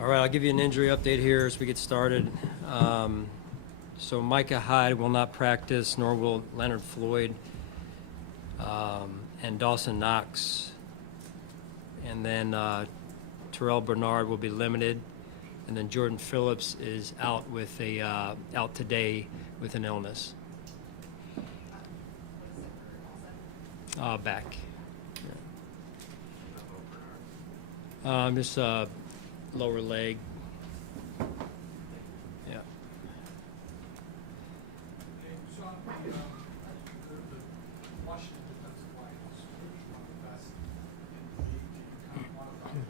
All right, I'll give you an injury update here as we get started. So Micah Hyde will not practice, nor will Leonard Floyd and Dawson Knox. And then Terrell Bernard will be limited. And then Jordan Phillips is out out today with an illness. Back. Yeah. Just lower leg. Yeah. Sean, the Washington defensive line is one of the best in the league. Can you kind of quantify the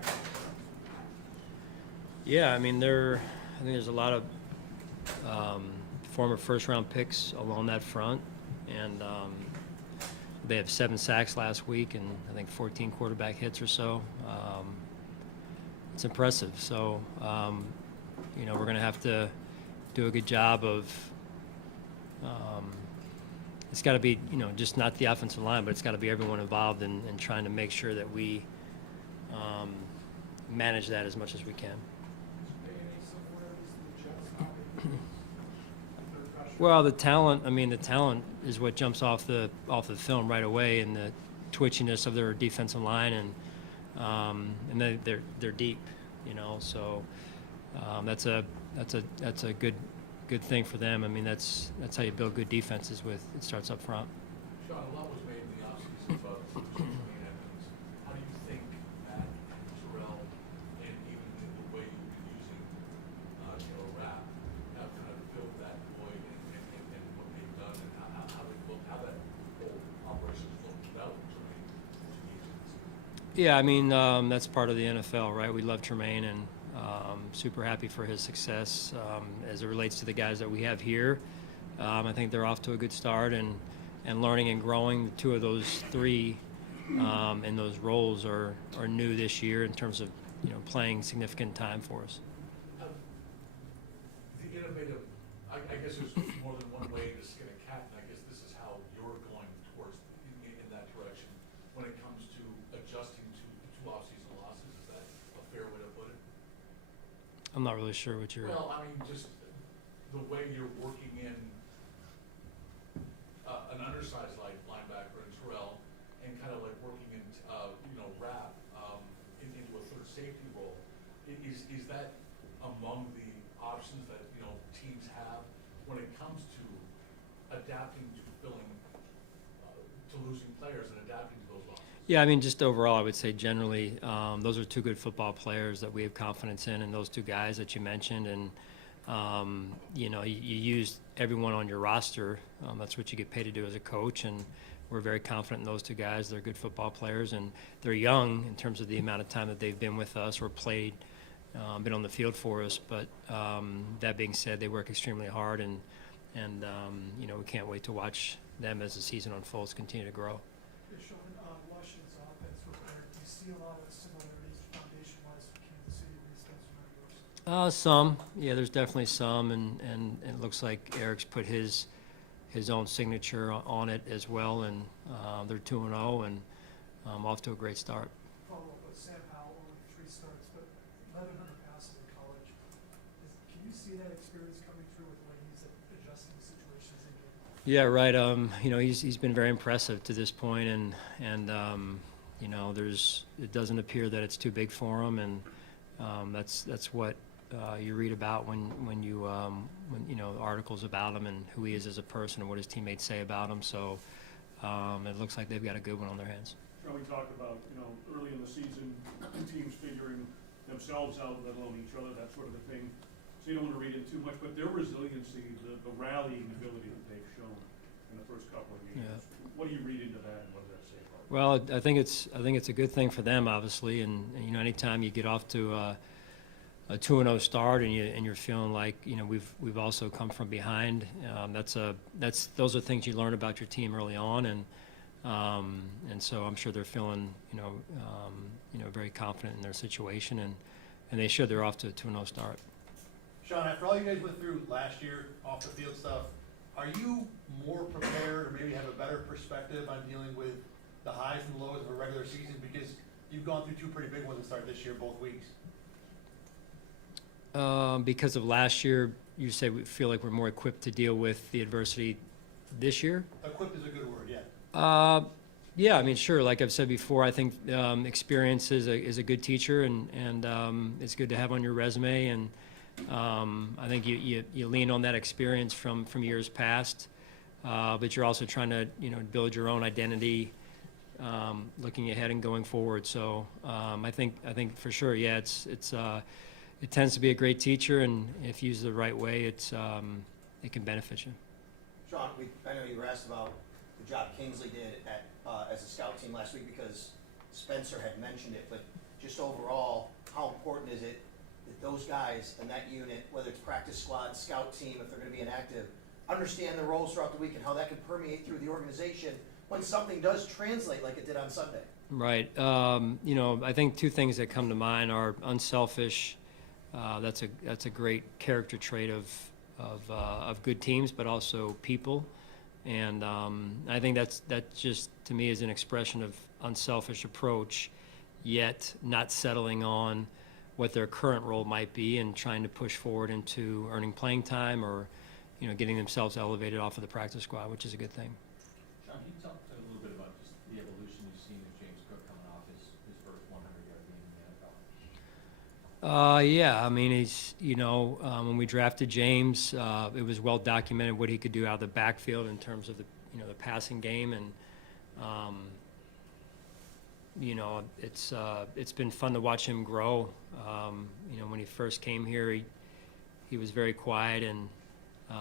challenge? Yeah, I mean, I think there's a lot of former first-round picks along that front, and they have 7 sacks last week and I think 14 quarterback hits or so. It's impressive. So, we're going to have to do a good job of. It's got to be, just not the offensive line, but it's got to be everyone involved in trying to make sure that we manage that as much as we can. Well, the talent is what jumps off the film right away, and the twitchiness of their defensive line, and they're deep, So that's a good thing for them. I mean, that's how you build good defenses. It starts up front. Sean, a lot was made in the offseason about Jermaine Evans. How do you think Matt and Terrell, and even the way you've been using Rap, have kind of filled that void and what they've done, and how they look, how that whole operation's looked without Jermaine? Yeah, I mean, that's part of the NFL, right? We love Tremaine, and super happy for his success as it relates to the guys that we have here. I think they're off to a good start and learning and growing. 2 of those 3 in those roles are new this year in terms of playing significant time for us. The innovative, I guess there's more than one way to skin a cat, and I guess this is how you're going towards in that direction when it comes to adjusting to 2 off-season losses. Is that a fair way to put it? I'm not really sure what you're. Well, I mean, just the way you're working in an undersized linebacker in Terrell, and kind of like working in Rap into a third safety role. Is that among the options that teams have when it comes to adapting to filling to losing players and adapting to those losses? Yeah, I mean, just overall, I would say generally, those are 2 good football players that we have confidence in, and those 2 guys that you mentioned. And, you use everyone on your roster. That's what you get paid to do as a coach, and we're very confident in those 2 guys. They're good football players, and they're young in terms of the amount of time that they've been with us or played, been on the field for us. But that being said, they work extremely hard, and we can't wait to watch them as the season unfolds continue to grow. Sean, Washington's offense with Eric, do you see a lot of similarities foundation-wise with Kansas City and Spencer Rattler? Some. Yeah, there's definitely some, and it looks like Eric's put his own signature on it as well, and they're 2-0 and off to a great start. Follow up with Sam Howell, only 3 starts, but 1,100 passes in college. Can you see that experience coming through with the way he's adjusting situations in game? Yeah, right. He's been very impressive to this point, and it doesn't appear that it's too big for him, and that's what you read about when articles about him and who he is as a person and what his teammates say about him. So it looks like they've got a good one on their hands. Shall we talk about, early in the season, teams figuring themselves out, let alone each other, that sort of a thing. So you don't want to read in too much, but their resiliency, the rallying ability that they've shown in the first couple of games. Yeah. What do you read into that, and what does that say about it? Well, I think it's a good thing for them, obviously, and anytime you get off to a 2-0 start and you're feeling like we've also come from behind. Those are things you learn about your team early on, and so I'm sure they're feeling very confident in their situation, and they should. They're off to a 2-0 start. Sean, after all you guys went through last year, off the field stuff, are you more prepared or maybe have a better perspective on dealing with the highs and lows of a regular season? Because you've gone through 2 pretty big ones to start this year, both weeks. Because of last year, you say we feel like we're more equipped to deal with the adversity this year? Equipped is a good word, yeah. Yeah, I mean, sure. Like I've said before, I think experience is a good teacher, and it's good to have on your resume. And I think you lean on that experience from years past, but you're also trying to build your own identity, looking ahead and going forward. So I think for sure, yeah, it tends to be a great teacher, and if used the right way, it can benefit you. Sean, I know you were asked about the job Kingsley did as a scout team last week because Spencer had mentioned it, but just overall, how important is it that those guys in that unit, whether it's practice squad, scout team, if they're going to be inactive, understand their roles throughout the week and how that can permeate through the organization when something does translate like it did on Sunday? Right. I think two things that come to mind are unselfish. That's a great character trait of good teams, but also people. And I think that just to me is an expression of unselfish approach, yet not settling on what their current role might be and trying to push forward into earning playing time or getting themselves elevated off of the practice squad, which is a good thing. Sean, can you talk a little bit about just the evolution you've seen of James Cook coming off his first 100-yard game in the NFL? Yeah, I mean, he's, when we drafted James, it was well documented what he could do out of the backfield in terms of the passing game. And, it's been fun to watch him grow. When he first came here, he was very quiet, and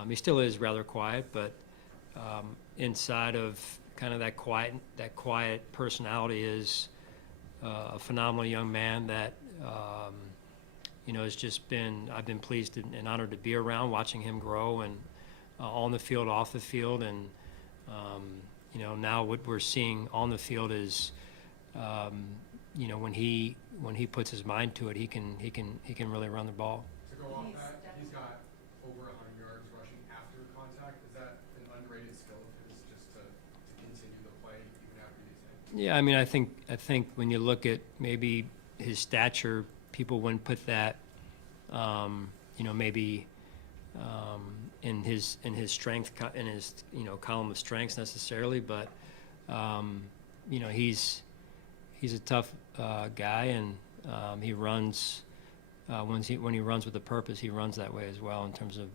he still is rather quiet, but inside of kind of that quiet personality is a phenomenal young man that, I've been pleased and honored to be around, watching him grow and on the field, off the field. And, now what we're seeing on the field is, when he puts his mind to it, he can really run the ball. To go off that, he's got over 100 yards rushing after contact. Is that an underrated skill of his, just to continue the play even after he's in? Yeah, I mean, I think when you look at maybe his stature, people wouldn't put that, maybe in his strength in his column of strengths necessarily, but he's a tough guy, and he runs when he runs with a purpose. He runs that way as well. In terms of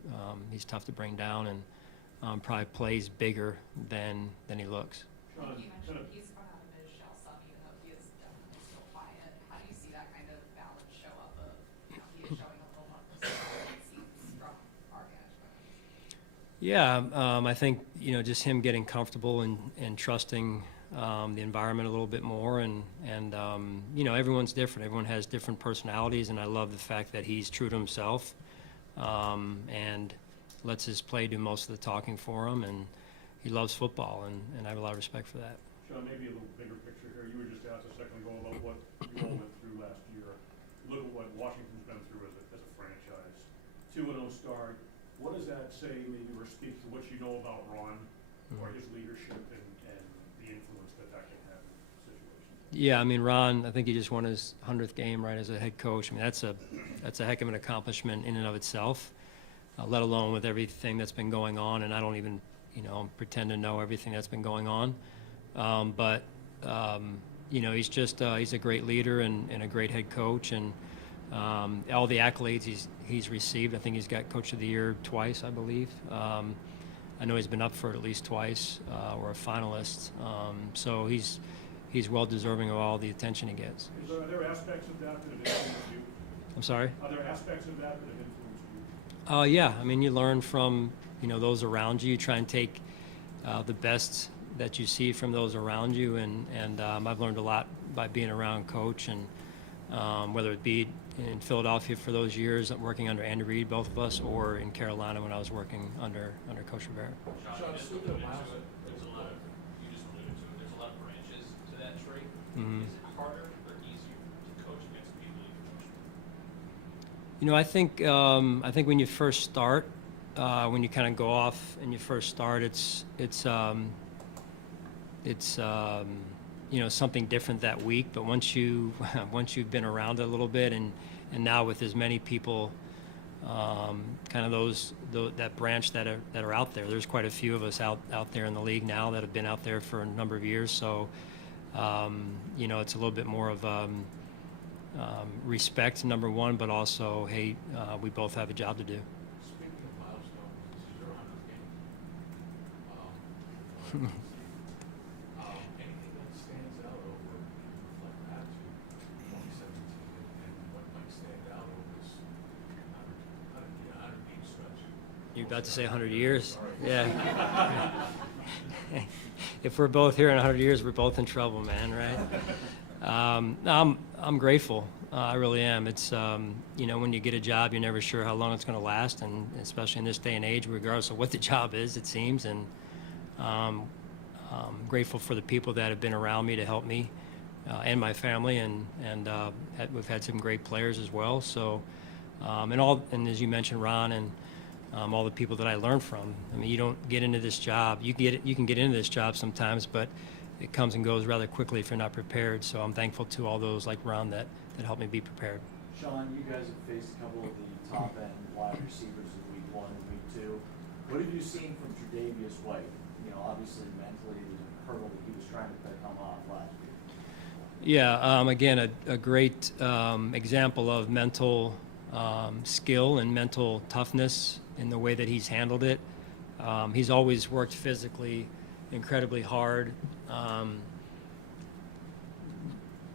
he's tough to bring down, and probably plays bigger than he looks. Sean, You mentioned kind of- he's run out of his shell some, even though he is definitely still quiet. How do you see that kind of balance show up of, he is showing a little more personality, it seems, from our vantage point? Yeah, I think just him getting comfortable and trusting the environment a little bit more, and everyone's different. Everyone has different personalities, and I love the fact that he's true to himself and lets his play do most of the talking for him, and he loves football, and I have a lot of respect for that. Sean, maybe a little bigger picture here. You were just asked a second ago about what you all went through last year. Look at what Washington's been through as a franchise. 2-0 start. What does that say, maybe, or speak to what you know about Ron or his leadership and the influence that can have in situations? Yeah, I mean, Ron, I think he just won his 100th game, right, as a head coach. I mean, that's a heck of an accomplishment in and of itself, let alone with everything that's been going on, and I don't even pretend to know everything that's been going on. But he's a great leader and a great head coach, and all the accolades he's received. I think he's got Coach of the Year twice, I believe. I know he's been up for it at least twice, or a finalist. So he's well deserving of all the attention he gets. Are there aspects of that have influenced you? I'm sorry? Are there aspects of that have influenced you? Yeah, I mean, you learn from those around you. You try and take the best that you see from those around you, and I've learned a lot by being around Coach, and whether it be in Philadelphia for those years working under Andy Reid, both of us, or in Carolina when I was working under Coach Rivera. Sean, Just speaking alluded of to Miles, it, there's a lot of, you just alluded to it, there's a lot of branches to that trait. Mhm. Is it harder or easier to coach against people you coach with? I think when you first start, when you kind of go off and you first start, it's something different that week. But once you've been around it a little bit, and now with as many people kind of that branch that are out there. There's quite a few of us out there in the league now that have been out there for a number of years. So, it's a little bit more of respect, number one, but also, hey, we both have a job to do. Speaking of milestones, this is your 100th game. Anything that stands out over, reflect back to 2017 and what might stand out over this 100 game stretch? You're about to say 100 years? Sorry. Yeah. If we're both here in 100 years, we're both in trouble, man, right? I'm grateful. I really am. It's, when you get a job, you're never sure how long it's going to last, and especially in this day and age, regardless of what the job is, it seems. And I'm grateful for the people that have been around me to help me and my family, and we've had some great players as well. So, and as you mentioned, Ron, and all the people that I learned from. I mean, you don't get into this job. You can get into this job sometimes, but it comes and goes rather quickly if you're not prepared. So I'm thankful to all those like Ron that helped me be prepared. Sean, you guys have faced a couple of the top end wide receivers in week 1 and week 2. What have you seen from Tre'Davious White? Obviously mentally there's a hurdle that he was trying to come off last year. Yeah, again, a great example of mental skill and mental toughness in the way that he's handled it. He's always worked physically incredibly hard.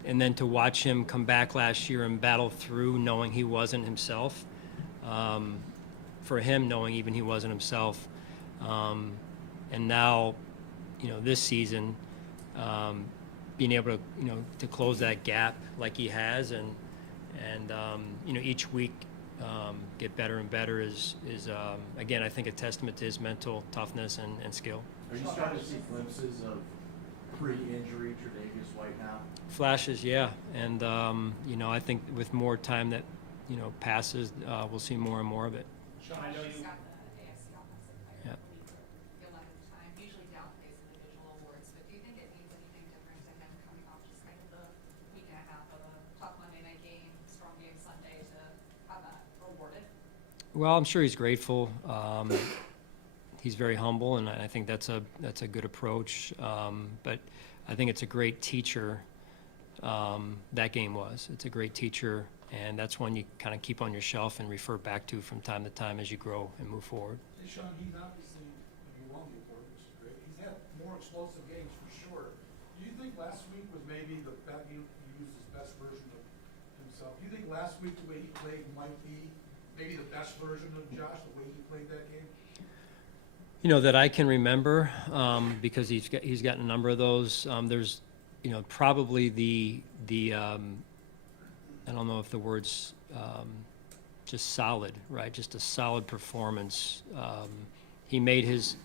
And then to watch him come back last year and battle through knowing he wasn't himself, for him knowing even he wasn't himself, and now, this season, being able to close that gap like he has, and each week get better and better is again, I think, a testament to his mental toughness and skill. Are you starting to see glimpses of pre-injury Tre'Davious White now? Flashes, yeah, and I think with more time that passes, we'll see more and more of it. Sean, I know She's you, got the AFC Offensive Player of the Week for 11th time, usually downplays individual awards, but do you think it means anything different to him coming off just kind of the week and a half of a tough Monday night game, strong game Sunday, to have that rewarded? Well, I'm sure he's grateful. He's very humble, and I think that's a good approach. But I think it's a great teacher. That game was. It's a great teacher, and that's one you kind of keep on your shelf and refer back to from time to time as you grow and move forward. Hey, Sean, he's obviously, you won the award, which is great. He's had more explosive games for sure. Do you think last week was maybe he used his best version of himself? Do you think last week the way he played might be maybe the best version of Josh, the way he played that game? That I can remember, because he's gotten a number of those. There's, probably the I don't know if the word's just solid, right? Just a solid performance. He made his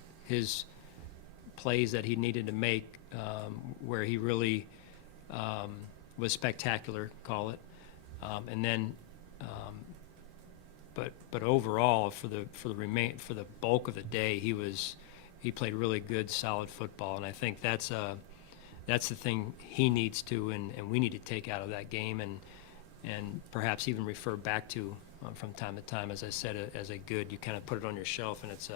plays that he needed to make, where he really was spectacular, call it, and then. But overall, for the bulk of the day, he played really good, solid football, and I think that's the thing he needs to, and we need to take out of that game, and perhaps even refer back to from time to time. As I said, as a good, you kind of put it on your shelf, and it's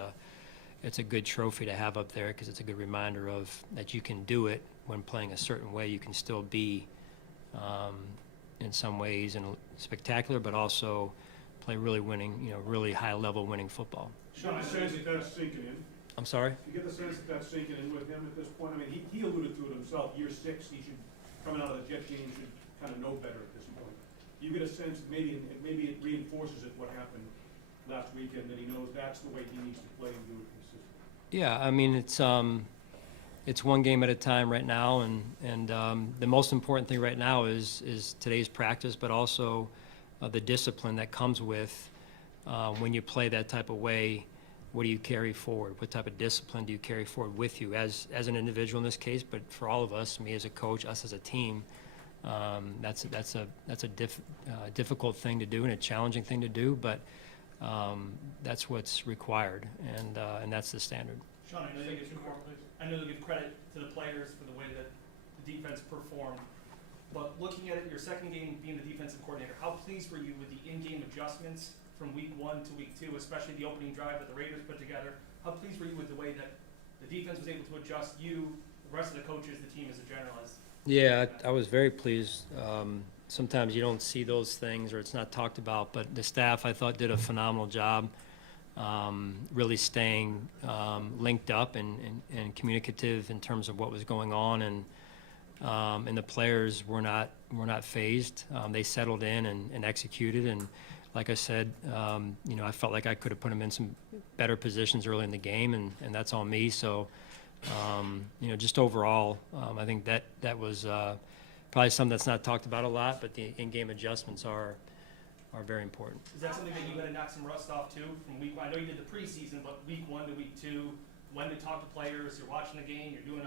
a good trophy to have up there, because it's a good reminder of that you can do it when playing a certain way. You can still be in some ways and spectacular, but also play really winning, really high-level winning football. Sean, I sense that that's sinking in. I'm sorry? You get the sense that that's sinking in with him at this point? I mean, he alluded to it himself. Year 6, he should, coming out of the Jet game, should kind of know better at this point. You get a sense that maybe it reinforces it, what happened last weekend, that he knows that's the way he needs to play and do it consistently. Yeah, I mean, it's one game at a time right now, and the most important thing right now is today's practice, but also the discipline that comes with when you play that type of way. What do you carry forward? What type of discipline do you carry forward with you as an individual in this case, but for all of us, me as a coach, us as a team, that's a difficult thing to do and a challenging thing to do, but that's what's required, and that's the standard. Sean, I know you'll give credit to the players for the way that the defense performed, but looking at it, your second game being the defensive coordinator, how pleased were you with the in-game adjustments from week 1 to week 2, especially the opening drive that the Raiders put together. How pleased were you with the way that the defense was able to adjust you, the rest of the coaches, the team as a general? Yeah, I was very pleased. Sometimes you don't see those things or it's not talked about, but the staff, I thought, did a phenomenal job really staying linked up and communicative in terms of what was going on, and the players were not phased. They settled in and executed, and like I said, I felt like I could have put them in some better positions early in the game, and that's on me. So, just overall, I think that was probably something that's not talked about a lot, but the in-game adjustments are very important. Is that something that you had to knock some rust off too from week 1? I know you did the preseason, but week 1 to week 2, when to talk to players, you're watching the game, you're doing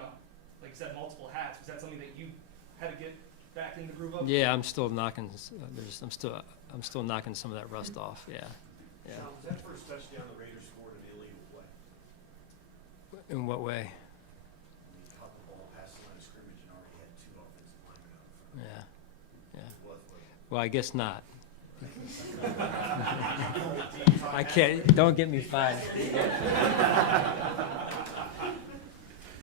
like you said, multiple hats. Was that something that you had to get back in the groove of? Yeah, I'm still knocking. I'm still knocking some of that rust off. Yeah. Sean, was that first touchdown the Raiders scored an illegal play? In what way? He caught the ball past the line of scrimmage and already had 2 offensive linemen out in front. Yeah. Was it? Well, I guess not. I can't. Don't get me fined.